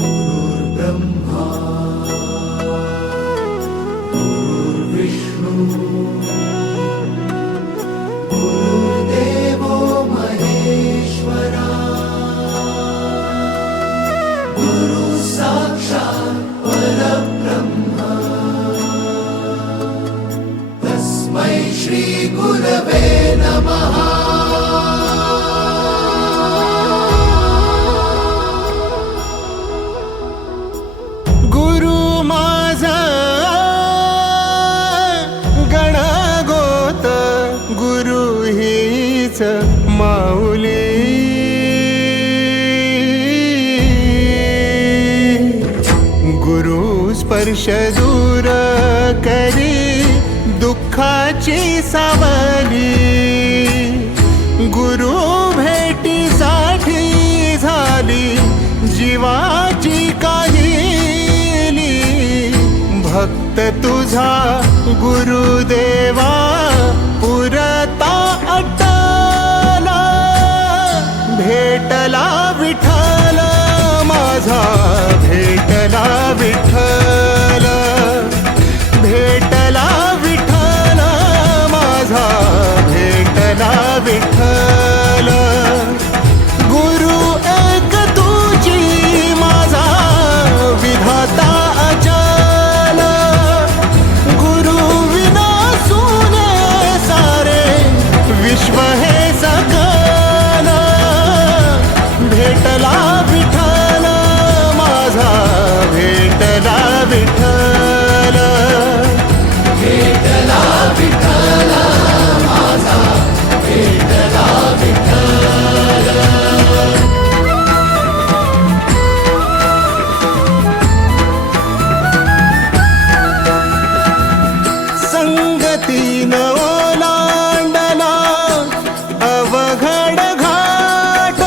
गुरुर्ब्रह्मा गुरुर्विष्णू गुरुर्देवो महेश्वरा गुरु साक्षात् परब्रह्म तस्मै श्री गुरवे नमः। माऊली गुरु स्पर्श दूर करी दुःखाची सावली, गुरु भेटीसाठी झाली जीवाची काहिली। भक्त तुझा गुरुदेवा पुरता अटला, भेटला विठ्ठल माझा, भेटला विठ्ठल, भेटला विठ्ठल माझा, भेटला विठ्ठल। गुरु एक तुझी माझा विधाता अचल, गुरु विना सुने सारे विश्व हे सकल। भेटला विठ्ठल माझा, भेटला विठ्ठल, भेटला विठ्ठल माझा, भेटला विठ्ठल। संगतीन ओलांडला अवघड घाट,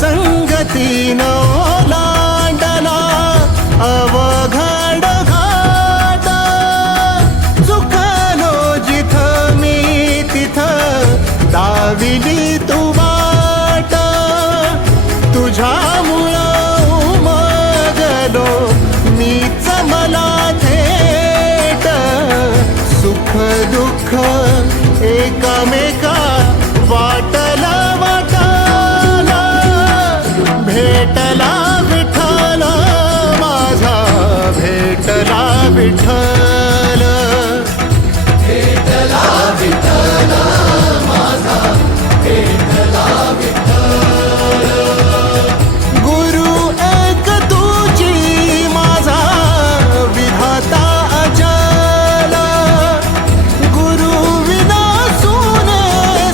संगतीन ओलांडला अवघड घाट। चुकलो जिथं मी तिथं दाविली तू वाट, तुझ्यामुळं उमगलो मीच मला थेट। सुख दुःख एकामेका वाटला वाटाला, भेटला विठ्ठल माझा, भेटला विठ्ठल, भेटला विठ्ठल माझा, भेटला विठ्ठल। गुरु एक तुझी माझा विधाता अचल, गुरु विना सुने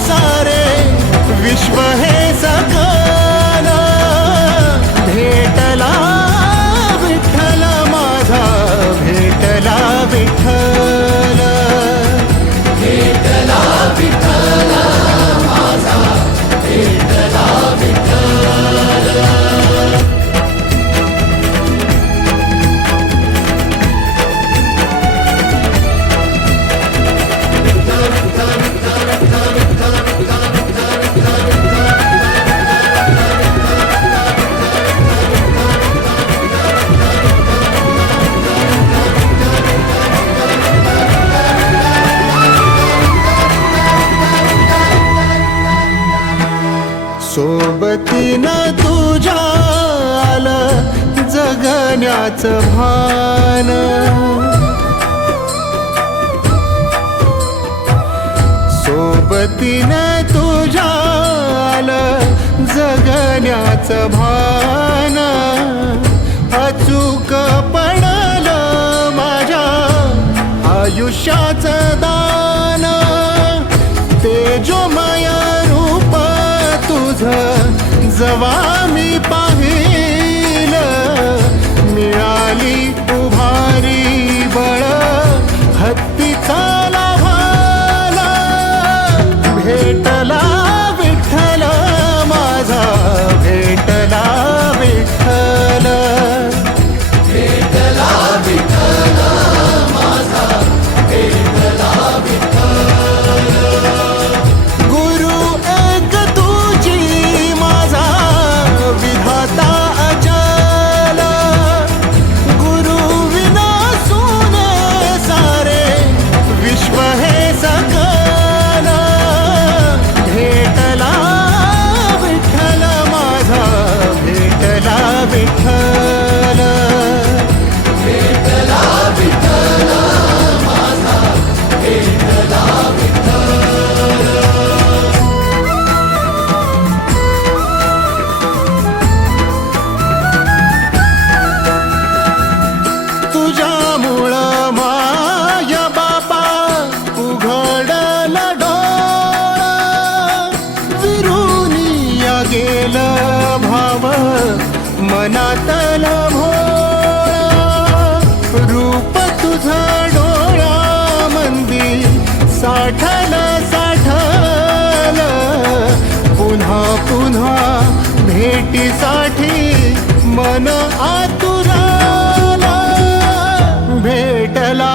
सारे विश्व हे सकल। भेटला विठ्ठल माझा, भेटला विठ्ठल, भेटला विठ्ठल माझा, भेटला विठ्ठल। सोबतीनं तुझ्या आलं जगण्याचं भान, सोबतीनं तुझ्या आलं जगण्याचं भान। अचूक पडलं माझ्या आयुष्याचं दान, तेजोमय रूप तुझं जवा मी पाहिलं, मिळाली उभारी बळ हत्तीचा लाभाला। भेटला विठ्ठल माझा, भेटला विठ्ठल, भेटला विठ्ठल माझा, भेटला विठ्ठल। गुरु एक तुझी माझा मनातला भोळा रूप तुझं डोळ्यामंदी साठल साठल पुन्हा पुन्हा भेटीसाठी मन आतुराला भेटला